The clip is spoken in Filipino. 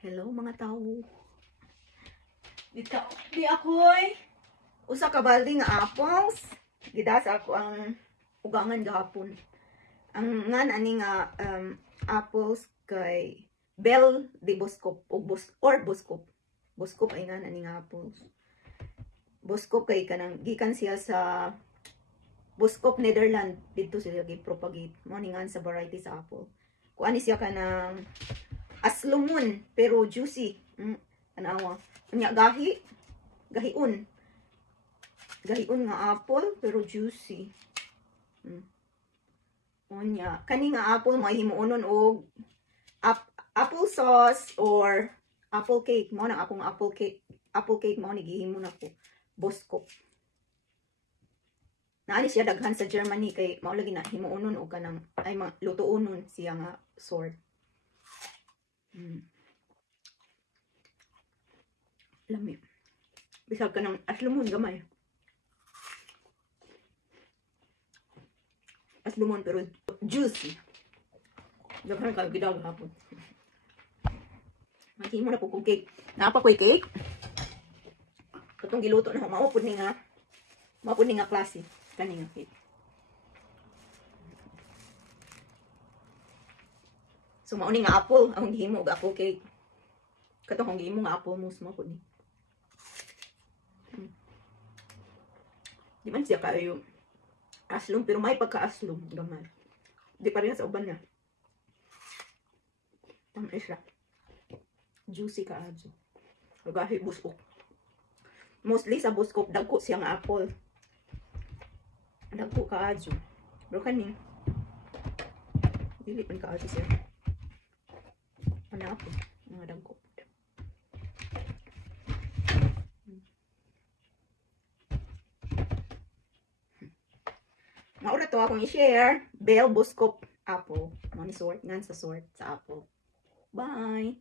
Hello mga tao. Di ako'y usa ka balde nga apples. Gidasa ako ang ugangan gahapon. Ang ngan ani nga apples kay Bell de Boskop o Boskop. Boskop ay ngan ani nga apples. Boskop kay kanang gikan siya sa Boskop, Netherlands. Dito sila gi-propagate. Mo ni ngan sa variety sa apple. Kuani siya kanang aslumon pero juicy. Anawa. Unya gahiun nga apple pero juicy. Unya kani nga apple mahimuonon og apple sauce or apple cake. Mo na akong apple cake mo ni gihimo nako. Boskop. Naani siya daghan sa Germany kay mao lagi na himuonon og kanang ay lutuonon siya nga sort. Lami. Bisag ka ng aslumon gamay. Aslumon pero juicy. Daghan ka gidaw hapon. Mahimo na po kong cake. Napa ko'y cake. Katong giluto na maupod ni nga klase kani nga cake. So mao ni nga apple ang gihimo og apple cake. Katong kung gihimo nga apple mousse mo pud ni. Di man siya kayo aslum pero may pagka-aslum gamay. Di pa rin sa uban niya. Tama siya. Juicy ka adyo. Agahi buskop. Mostly sa buskop dagko siya nga apple. Dagko ka adyo. Pero kani dili man ka adyo siya. Ano ako? Mga dagko. Maura to akong i-share. Bell Boskop apple. Money sort. Ngan sa sort sa apple. Bye!